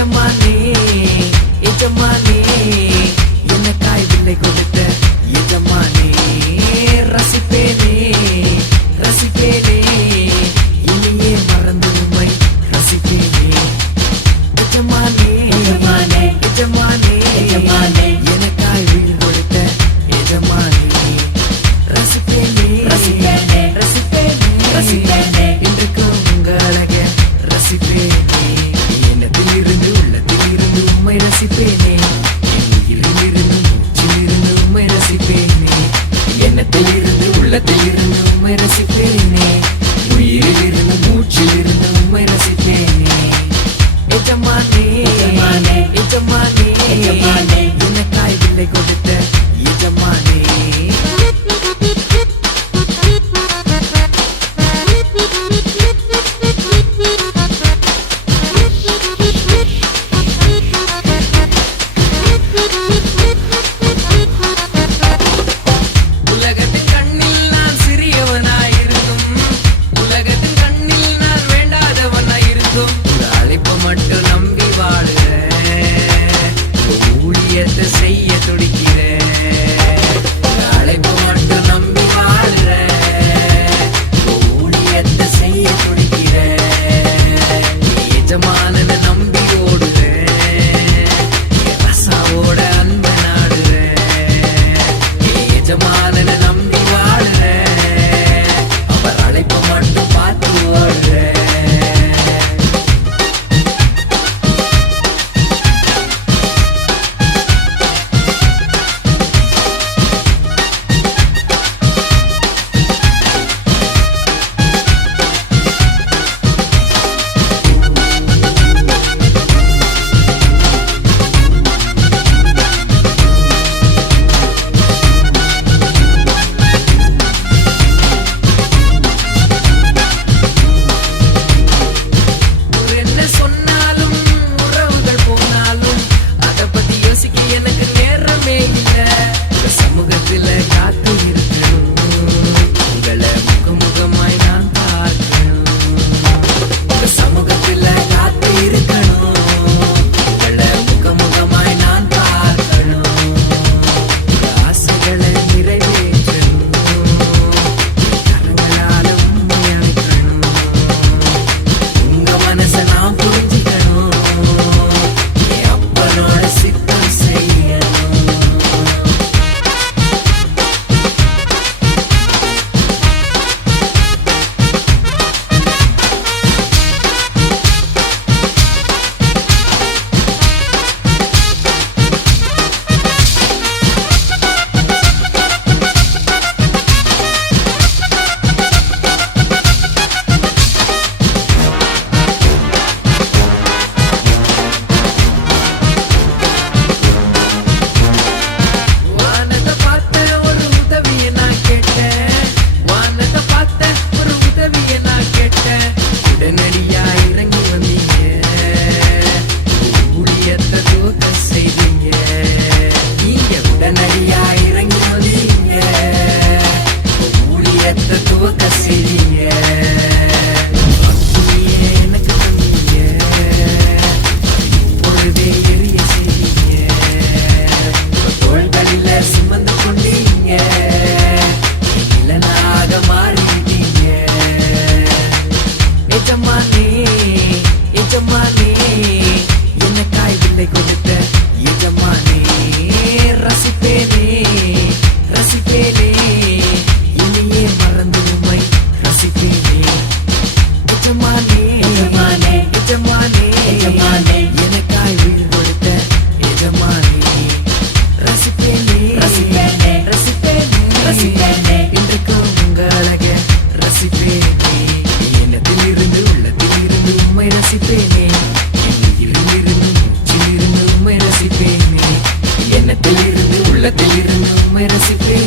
எஜமானே எஜமானே எனக்காய் விலை கொடுத்த எஜமானே ரசிப்பேனே ரசிப்பேனே இனியே மறந்து உம்மை ரசிப்பேனே எஜமானே எஜமானே எஜமானே எஜமானே எனக்காய் விலை கொடுத்த எஜமானே ரசிப்பேனே ரசிப்பேனே ரசிப்பேனே ரசிப்பேனே இன்றைக்கும் உங்களக ரசிப்பேனே என்னத்திலிருந்து உள்ளத்திலிருந்து உம்மை ரசிப்பேனே எண்ணிலிருந்து மூச்சிலிருந்து உம்மை ரசிப்பேனே எண்ணத்திலிருந்து உள்ளத்திலிருந்து உம்மை ரசிப்பேனே உயிரிலிருந்து மூச்சிலிருந்து உம்மை ரசிப்பேனே எஜமானே எஜமானே எஜமானே எஜமானே எனக்காய் விலை கொடுத்த எஜமானே செய்ய துடிக்கிறேன் அழைப்பு மட்டும் நம்பி வாழ்றேன் ஊழியத்தை செய்ய துடிக்கிறேன் எஜமானனை நம்பி ஓடுறேன் ரசாவோட அன்பை நாடுறேன் எஜமானனை நம்பி வாழ்றேன் அவர் அழைப்பு மட்டும் பார்த்து ஓடுறேன் உள்ளத்திலிருந்து உம்மை ரசிப்பேன்.